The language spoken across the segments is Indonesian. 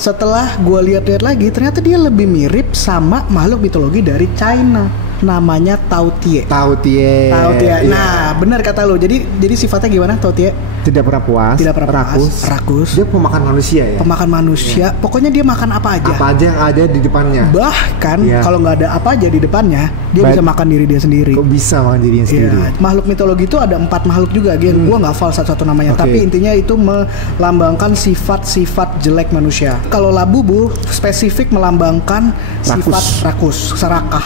setelah gue lihat-lihat lagi, ternyata dia lebih mirip sama makhluk mitologi dari China. Namanya Tao-Tie. Tao-Tie. Nah, benar kata lo. Jadi sifatnya gimana Tao-Tie? Tidak pernah puas. Tidak pernah puas. Rakus. Dia pemakan manusia ya. Pemakan manusia. Pokoknya dia makan apa aja. Apa aja yang ada di depannya. Bahkan kalau nggak ada apa aja di depannya, dia bisa makan diri dia sendiri. Kok bisa makan dirinya sendiri? Makhluk mitologi itu ada 4 makhluk juga. Gue nggak hafal satu-satu namanya. Tapi intinya itu melambangkan sifat-sifat jelek manusia. Kalau Labubu spesifik melambangkan sifat rakus, serakah.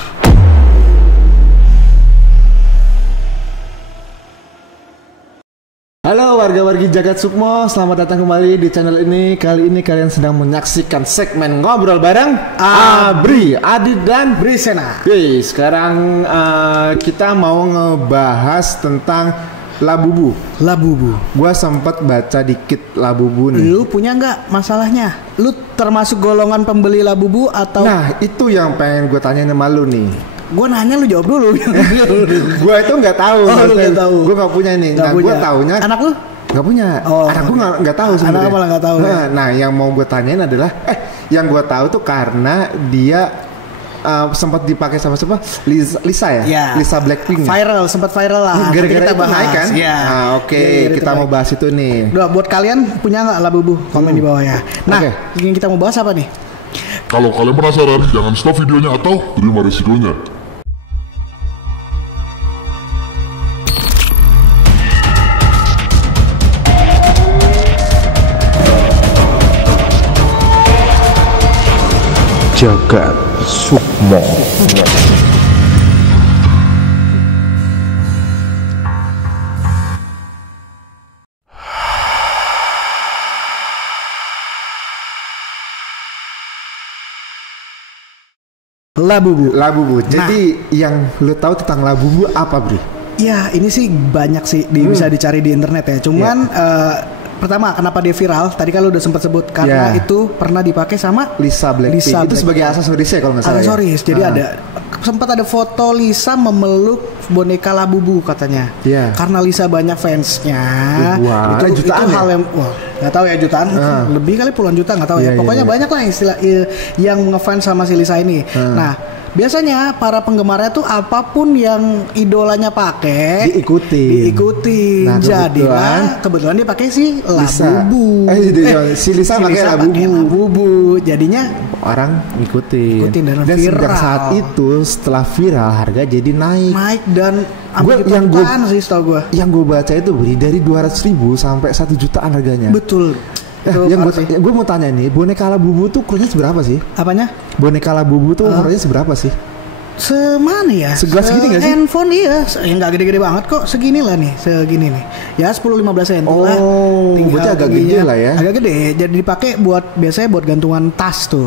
Halo warga-wargi Jagat Sukmo, selamat datang kembali di channel ini. Kali ini kalian sedang menyaksikan segmen ngobrol bareng Abri, Adit dan Brisena. Oke, sekarang kita mau ngebahas tentang Labubu. Gua sempat baca dikit Labubu nih. Lu punya nggak masalahnya? Lu termasuk golongan pembeli Labubu atau? Nah, itu yang pengen gue tanyain sama lu nih. Gue nanya lu jawab dulu. Gue itu nggak tahu. Lu nggak tahu. Gue nggak punya nih. Nah, gue taunya. Anak lu? Nggak punya. Anak gue nggak tahu sebenarnya. Anak malah nggak tahu. Nah, yang mau gue tanyain adalah, yang gue tahu tuh karena dia sempat dipakai sama siapa? Lisa ya? Yeah. Lisa Blackpink. Sempat viral lah. Gara-gara kita itu naik kan? Ya. Nah, oke, kita mau bahas itu nih. Buat kalian punya nggak Labubu? Komen di bawah ya. Nah, yang kita mau bahas apa nih? Kalau kalian penasaran, jangan stop videonya atau terima resikonya. Jagat Sukmo. Labubu. Jadi yang lu tahu tentang Labubu apa, Bri? Ya, ini sih banyak sih bisa dicari di internet ya. Cuman pertama, kenapa dia viral? Tadi kan lu udah sempat sebut karena itu pernah dipakai sama Lisa Blackpink. Itu sebagai aksesorisnya kalau nggak salah. Aksesoris. Jadi sempat ada foto Lisa memeluk boneka Labubu katanya. Karena Lisa banyak fansnya. Itu hal yang nggak tahu ya, jutaan, lebih kali puluhan juta, nggak tahu ya. Pokoknya banyak lah istilah yang ngefans sama si Lisa ini. Nah, biasanya para penggemarnya tuh apapun yang idolanya pakai diikuti. Nah, kebetulan dia pakai si Labubu. Si Lisa pakai Labubu. Jadinya orang ngikutin dan viral. Sejak saat itu setelah viral harga jadi naik dan yang gue baca itu beli dari 200.000 sampai 1 jutaan harganya. Betul. Yang gue mau tanya nih, boneka Labubu tuh ukurannya seberapa sih? Apanya? Boneka Labubu tuh ukurannya seberapa sih? Semana ya? Segelas segini gak sih? Handphone nggak gede-gede banget kok. Segini lah nih, segini nih. Ya 10-15 cm lah. Berarti agak gede lah ya? Agak gede. Jadi dipakai biasanya buat gantungan tas tuh.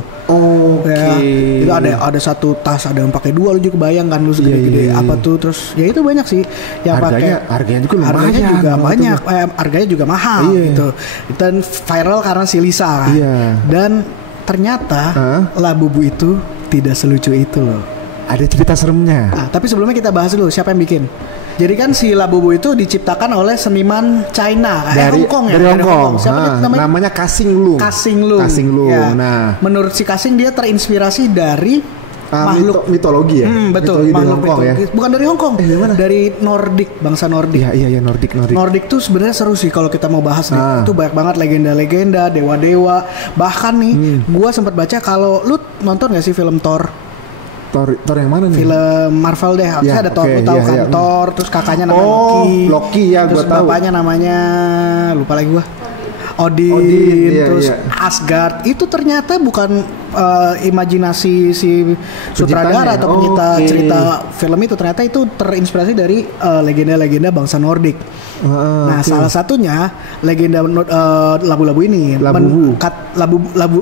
Itu ada satu tas, ada yang pakai 2, lu juga kebayang kan lu segede-gede apa tuh. Terus ya itu banyak sih yang pakai. Harganya juga lumayan. Harganya juga banyak. Harganya juga mahal gitu. Dan viral karena si Lisa kan. Dan ternyata Labubu itu tidak selucu itu loh. Ada cerita seremnya. Tapi sebelumnya kita bahas dulu siapa yang bikin. Jadi kan si Labubu itu diciptakan oleh seniman China dari Hong Kong ya. Dari Hong Kong. Siapa namanya Kasing Lung. Ya. Nah, menurut si Kasing dia terinspirasi dari makhluk mitologi ya. Betul, makhluk mitologi. Ya? Bukan dari Hong Kong. Dari Nordik, bangsa Nordik. Iya, Nordik. Nordik tuh sebenarnya seru sih kalau kita mau bahas nih. Itu banyak banget legenda-legenda, dewa-dewa. Bahkan nih, gua sempat baca kalau lu nonton gak sih film Thor yang mana nih? Film Marvel deh. Ada Thor, lu tahu kan? Thor, terus kakaknya namanya Loki ya, terus gua tahu. Bapaknya namanya lupa lagi gua. Odin, terus Asgard. Itu ternyata bukan imajinasi si sutradara atau pencipta cerita film itu. Ternyata itu terinspirasi dari legenda-legenda bangsa Nordik. Salah satunya legenda labu-labu ini. Labubu. Labu-labu.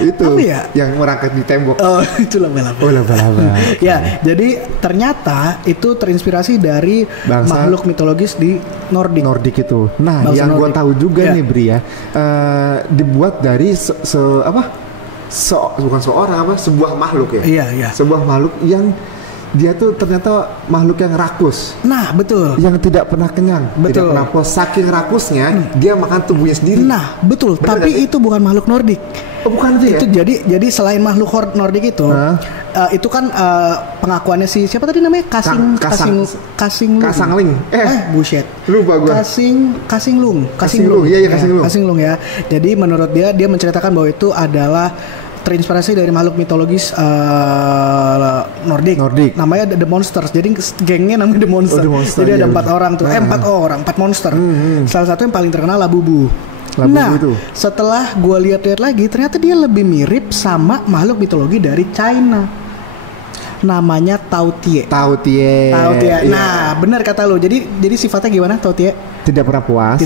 Itu apa ya? Yang merangkak di tembok. Itu laba-laba. Ya, jadi ternyata itu terinspirasi dari makhluk mitologis di Nordik itu. Nah, bangsa yang gue tahu juga nih Bri ya, dibuat dari sebuah makhluk ya. Iya. Sebuah makhluk yang dia tuh ternyata makhluk yang rakus. Nah, betul. Yang tidak pernah kenyang, tidak pernah puas. Saking rakusnya, dia makan tubuhnya sendiri. Nah, betul. Bener, tapi itu bukan makhluk Nordik. Oh, bukan itu ya? Jadi selain makhluk Nordik itu, itu kan pengakuannya siapa tadi namanya? Kasangling. Buset. Lupa gua. Kasinglung. Iya, Kasinglung. Kasinglung ya. Jadi menurut dia menceritakan bahwa itu adalah terinspirasi dari makhluk mitologis Nordik. Namanya The Monsters. Jadi gengnya namanya The Monster. Jadi ada 4 orang tuh. 4 monster. Salah satu yang paling terkenal Labubu. Itu. Setelah gue lihat-lihat lagi, ternyata dia lebih mirip sama makhluk mitologi dari China. Namanya Tao-tie. Nah, benar kata lo. Jadi sifatnya gimana Tao-tie? Tidak pernah puas,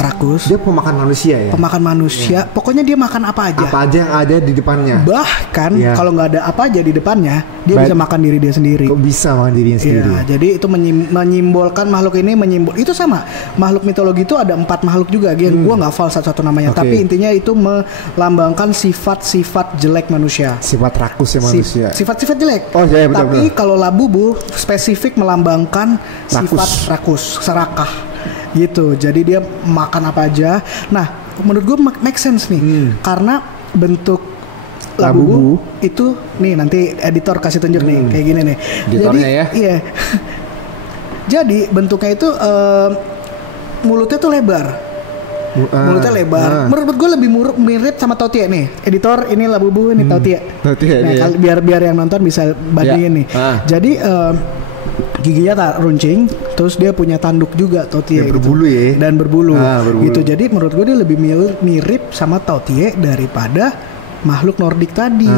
rakus. Dia pemakan manusia ya. Pokoknya dia makan apa aja. Apa aja yang ada di depannya. Bahkan kalau nggak ada apa aja di depannya, dia bisa makan diri dia sendiri. Kok bisa makan dirinya sendiri? Jadi itu menyimbolkan makhluk ini itu sama. Makhluk mitologi itu ada 4 makhluk juga. Gua nggak hafal satu-satu namanya. Tapi intinya itu melambangkan sifat-sifat jelek manusia. Sifat rakusnya manusia. Sifat-sifat jelek. Oh iya, betul. Tapi kalau Labubu spesifik melambangkan sifat rakus, serakah. Gitu, jadi dia makan apa aja. Nah, menurut gue make sense nih, karena bentuk Labubu itu nih, nanti editor kasih tunjuk nih, kayak gini nih. Editornya ya? Iya. Jadi bentuknya itu mulutnya tuh lebar. Menurut gue lebih mirip sama Tao-tie nih. Editor, ini Labubu, ini Tao-tie. Nah, biar yang nonton bisa bandingin nih. Jadi giginya runcing, terus dia punya tanduk juga Tao-tie berbulu gitu. Dan berbulu. Gitu. Jadi menurut gue dia lebih mirip sama Tao-tie daripada makhluk Nordik tadi.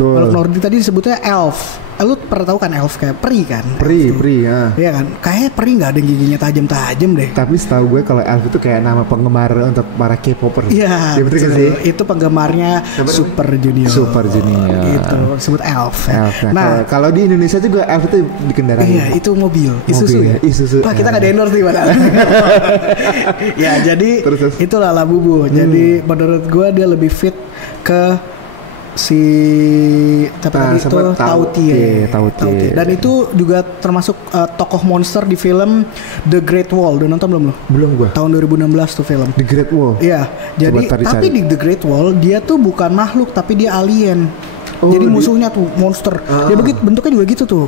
Makhluk Nordik tadi disebutnya elf. Lu pernah tahu kan elf kayak peri kan? Peri ya. Iya kan? Kayaknya peri nggak ada yang giginya tajam-tajam deh. Tapi setahu gue kalau elf itu kayak nama penggemar untuk para K-popper. Iya. Itu penggemarnya Super Junior. Gitu. Disebut elf. Nah, kalau di Indonesia juga elf itu dikendarai. Iya, itu mobil. Isuzu. Wah, kita nggak ada endorse nih padahal. Ya, jadi itulah Labubu. Jadi menurut gue dia lebih fit ke Tao-tie. Dan itu juga termasuk tokoh monster di film The Great Wall. Udah nonton belum lo? Belum gua. Tahun 2016 tuh film The Great Wall. Iya. Jadi tapi di The Great Wall dia tuh bukan makhluk tapi dia alien. Jadi musuhnya tuh monster. Dia bentuknya juga gitu tuh.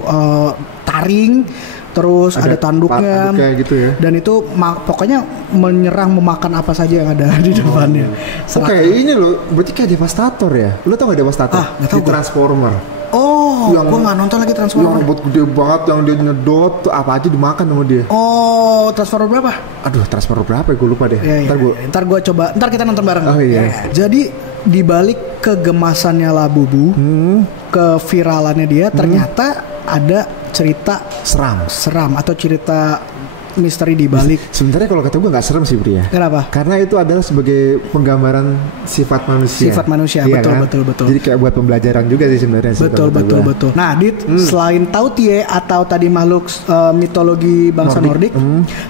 Taring, terus ada tanduknya gitu ya. Dan itu pokoknya memakan apa saja yang ada di depannya. Oke, ini loh, berarti kayak Devastator ya. Lu tau gak Devastator? Di Transformer. Oh, gua nggak nonton lagi Transformer. Yang robot gede banget, yang dia nyedot tuh apa aja dimakan sama dia. Oh, Transformer berapa? Aduh, Transformer berapa ya? Gue lupa deh. Ntar gua coba. Ntar kita nonton bareng. Oh iya. Jadi dibalik kegemasannya Labubu, keviralannya dia, ternyata ada cerita seram atau cerita misteri di balik. Sebenarnya kalau kata gue nggak serem sih, Bri ya. Kenapa? Karena itu adalah sebagai penggambaran sifat manusia. Iya, betul. Jadi kayak buat pembelajaran juga sih sebenarnya. Betul. Nah, selain Tao-tie atau tadi makhluk mitologi bangsa Nordik,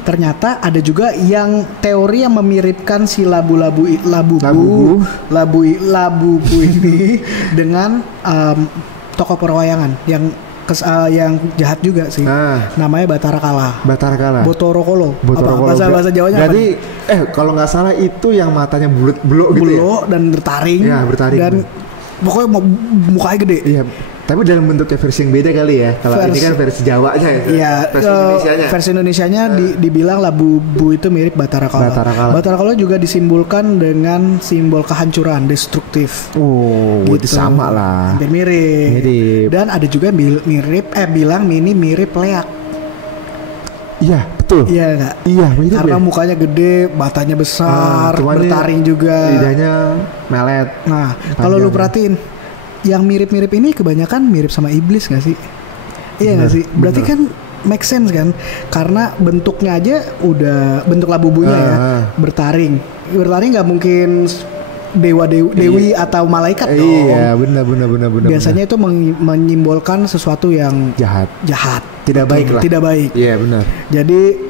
ternyata ada juga yang teori yang memiripkan si Labubu ini dengan tokoh perwayangan yang jahat juga sih. Namanya Batara Kala. Botoro Kolo. Bahasa Jawanya. Jadi kalau nggak salah itu yang matanya bulat gitu ya. Dan bertaring. Ya, bertaring. Dan pokoknya mukanya gede. Iya. Tapi dalam bentuknya versi yang beda kali ya. Kalau ini kan versi Jawanya ya. Iya. Versi Indonesianya dibilang Labubu itu mirip Batara Kala. Batara Kala juga disimbolkan dengan simbol kehancuran, destruktif. Oh, gitu. Sama lah. Hampir mirip. Dan ada juga bilang Mini mirip Leak. Iya, betul. Iya enggak? Iya, mirip. Karena mukanya gede, matanya besar, bertaring juga. Lidahnya melet. Nah, kalau lu perhatiin yang mirip-mirip ini kebanyakan mirip sama iblis gak sih? Iya gak sih? Berarti kan make sense kan? Karena bentuknya aja udah bentuk Labubunya ya, bertaring gak mungkin dewi atau malaikat dong. Iya, benar. Biasanya itu menyimbolkan sesuatu yang jahat. Tidak baik lah. Tidak baik. Iya, benar. Jadi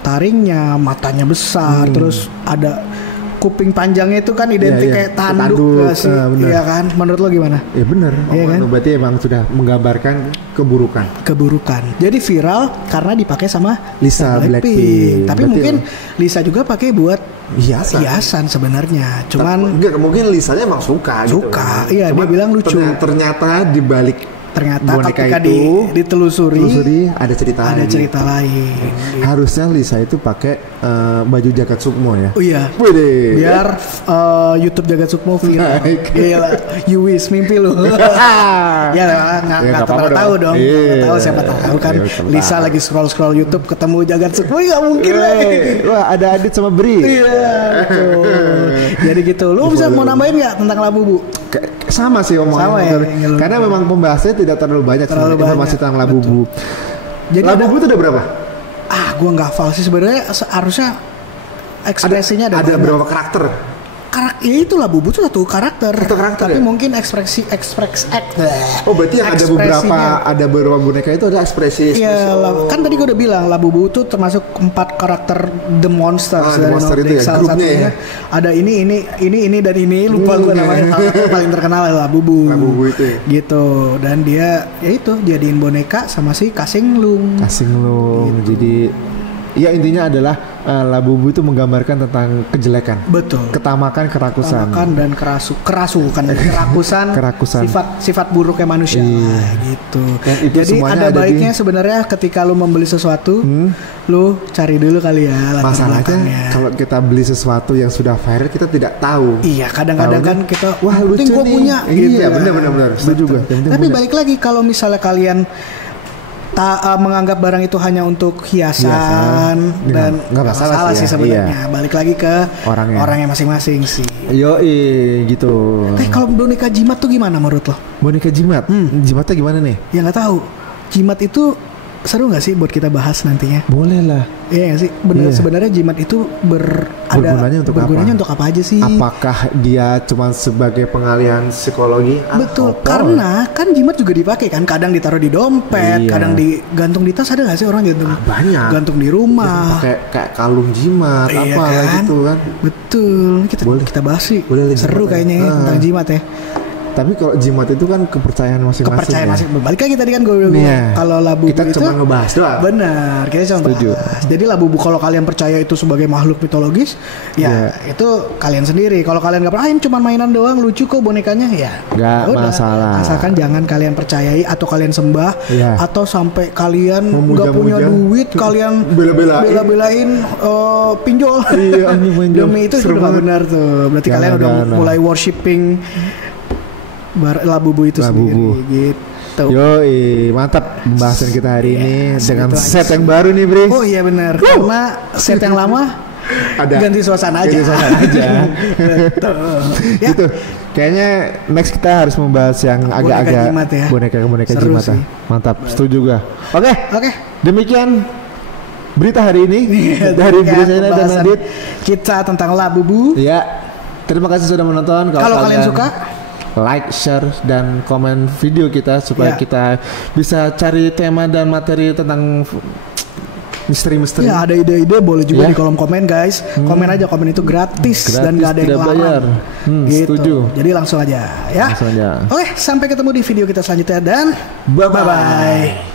taringnya, matanya besar, terus ada kuping panjangnya itu kan identik kayak tanduk gak sih? Iya kan? Menurut lo gimana? Ya benar. Iya kan? Berarti emang sudah menggambarkan keburukan. Jadi viral karena dipakai sama Lisa Blackpink. Tapi berarti mungkin Lisa juga pakai buat hiasan sebenarnya. Cuman enggak, mungkin Lisanya emang suka gitu. Iya, dia bilang lucu. Ternyata di balik ketika ditelusuri ada cerita lain. Harusnya Lisa itu pakai baju Jagat Sukmo ya. Oh iya. Biar YouTube Jagat Sukmo viral. Gila, you wish mimpi lu. Ya nggak tahu dong. Tahu siapa tahu kan Lisa lagi scroll YouTube ketemu Jagat Sukmo, nggak mungkin lagi. Wah, ada Adit sama Bri. Iya. Jadi gitu. Lu bisa mau nambahin nggak tentang Labubu? Sama sih omongan. Karena memang pembahasnya tidak terlalu banyak informasi tentang Labubu. Jadi Labubu itu ada berapa? Gua nggak hafal sih sebenarnya. Harusnya ekspresinya ada berapa karakter? Ya itu Labubu itu satu karakter. Tapi ya? mungkin Oh, berarti yang ada beberapa boneka itu ada ekspresi. Iya, kan tadi gue udah bilang Labubu itu termasuk 4 karakter The Monsters dari Monster itu ya, salah grupnya satunya. Ya. Ada ini dan ini lupa gue namanya. Paling terkenal Labubu. Labubu itu ya. Gitu. Dan dia ya itu jadiin boneka sama si Kasinglung. Gitu. Jadi ya intinya adalah Labubu itu menggambarkan tentang kejelekan. Betul. Ketamakan, kerakusan. Dan kerakusan. Sifat buruknya manusia. Iya. Gitu. Jadi ada baiknya sebenarnya ketika lu membeli sesuatu, lu cari dulu kali ya. Masalahnya kalau kita beli sesuatu yang sudah viral kita tidak tahu. Iya, kadang-kadang kan kita wah lucu nih. Gua punya. Iya, gitu, benar. Setuju juga. Tapi balik lagi kalau misalnya kalian menganggap barang itu hanya untuk hiasan dan nggak masalah sih sebenarnya. Iya. Balik lagi ke orangnya masing-masing sih. Gitu. Kalau boneka jimat tuh gimana menurut lo? Boneka jimat? Jimatnya gimana nih? Ya nggak tahu. Jimat itu seru nggak sih buat kita bahas nantinya? Boleh lah. Iya sih. Sebenarnya jimat itu bergunanya untuk apa aja sih? Apakah dia cuma sebagai pengalihan psikologi? Betul. Karena kan jimat juga dipakai kan. Kadang ditaruh di dompet, kadang digantung di tas. Ada nggak sih orang gantung? Banyak. Gantung di rumah. Pakai kayak kalung jimat gitu kan? Betul. Kita bahas sih. Seru kayaknya tentang jimat ya. Tapi kalau jimat itu kan kepercayaan masing-masing. Balik lagi tadi kan gue bilang kalau Labubu kita itu cuma ngebahas doang. Benar, kita cuma bahas. Jadi Labubu kalau kalian percaya itu sebagai makhluk mitologis, ya itu kalian sendiri. Kalau kalian nggak percaya, cuma mainan doang, lucu kok bonekanya, ya nggak masalah. Asalkan jangan kalian percayai atau kalian sembah atau sampai kalian nggak punya duit, kalian bela-belain pinjol. Demi itu sudah nggak benar tuh. Berarti kalian udah mulai worshipping Labubu itu sendiri gitu. Yoi, mantap pembahasan kita hari ini dengan set yang baru nih, Bre. Oh iya benar. Karena set yang lama ganti suasana aja. Gitu. Kayaknya next kita harus membahas yang agak-agak boneka-boneka jimat. Mantap, setuju juga. Oke. Demikian berita hari ini dari Bri Zainal dan Adit. Kita tentang Labubu. Ya. Terima kasih sudah menonton. Kalau kalian suka, like, share, dan komen video kita supaya kita bisa cari tema dan materi tentang misteri-misteri. Ya, ada ide-ide boleh juga di kolom komen, guys. Komen aja, komen itu gratis dan gak ada yang bayar. Gitu. Setuju. Jadi langsung aja ya. Oke, sampai ketemu di video kita selanjutnya dan bye-bye.